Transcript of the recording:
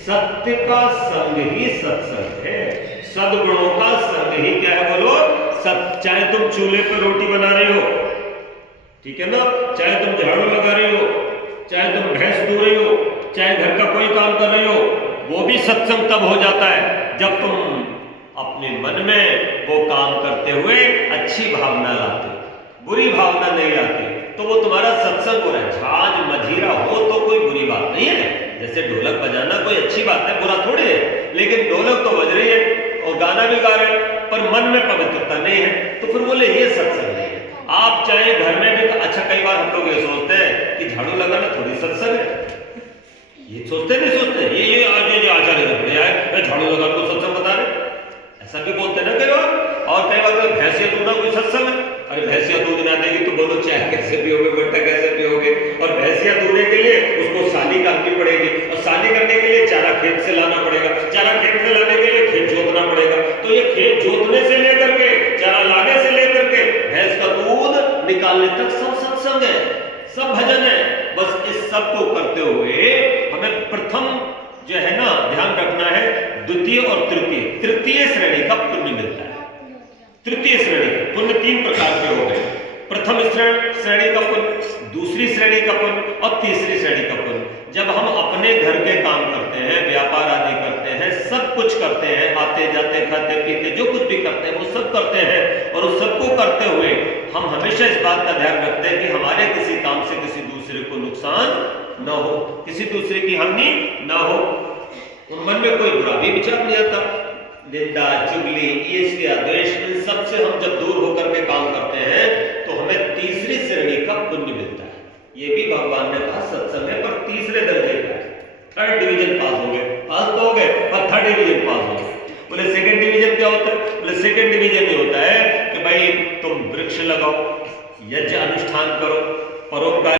सत्य का संग ही सत्संग है, सद्गुणों का संग ही क्या है बोलो सत्य। चाहे तुम चूल्हे पर रोटी बना रही हो, ठीक है ना, चाहे तुम झाड़ू लगा रही हो, चाहे तुम भैंस धो रही हो, चाहे घर का कोई काम कर रही हो, वो भी सत्संग तब हो जाता है जब तुम अपने मन में वो काम करते हुए अच्छी भावना लाते, बुरी भावना नहीं लाते, तो वो तुम्हारा सत्संग हो रहा है। झांझ मझीरा हो तो कोई बुरी बात नहीं है, जैसे ढोलक बजाना कोई अच्छी बात है, बुरा थोड़ी है, लेकिन ढोलक तो बज रही है और गाना भी गा रहे हैं पर मन में पवित्रता नहीं है, तो फिर बोले ये सत्संग नहीं है। आप चाहे घर में भी, अच्छा कई बार हम लोग ये सोचते हैं कि झाड़ू लगाना थोड़ी सत्संग है, ये सोचते नहीं सोचते, ये आचार्य ने बढ़िया है झाड़ू लगा तो सत्संग बता रहे, ऐसा भी बोलते ना कई बार। और कई बार भैंसिया दूधना कोई सत्संग है, अरे भैंसिया दूध ना देगी तो बोलो चाय कैसे पियोगे, बट्टा कैसे पियोगे, और भैंसिया दूधने के लिए उसको सानी करनी पड़ेगी, और सानी करने के लिए चारा खेत से लाना पड़ेगा, चारा खेत से लाने के लिए खेत जोतना पड़ेगा, तो ये खेत जोतने से लेकर के चारा लाने से लेकर के भैंस का दूध निकालने तक सब सत्संग है, सब भजन है। बस इस सब को करते हुए हमें प्रथम जो है ना ध्यान रखना है, द्वितीय और तृतीय श्रेणी का पुण्य मिलता है। तृतीय श्रेणी का पुण्य तीन प्रकार के हो गए, प्रथम श्रेणी का पुण्य, दूसरी श्रेणी का पुण्य और तीसरी श्रेणी का पुण्य। जब हम अपने घर के काम करते हैं, व्यापार आदि करते हैं, सब कुछ करते हैं, आते जाते खाते पीते जो कुछ भी करते हैं वो सब करते हैं, और उस सबको करते हुए हम हमेशा इस बात का ध्यान रखते हैं कि हमारे किसी काम से किसी दूसरे को नुकसान न हो, किसी दूसरे की हानि न हो, मन में कोई बुरा भी विचार नहीं आता, निंदा चुगली ईर्ष्या द्वेष इन सब से हम जब दूर होकर के काम करते हैं तो हमें तीसरी श्रेणी का पुण्य मिलता है। ये भी भगवान ने कहा सत्संग है पर तीसरे दर्जे का है, थर्ड डिवीजन पास हो गए, पास तो हो गए पर थर्ड डिवीजन पास हो गए। बोले सेकंड डिवीजन क्या होता है, बोले सेकंड डिवीजन ये होता है कि भाई तुम वृक्ष लगाओ, यज्ञ अनुष्ठान करो, परोपकार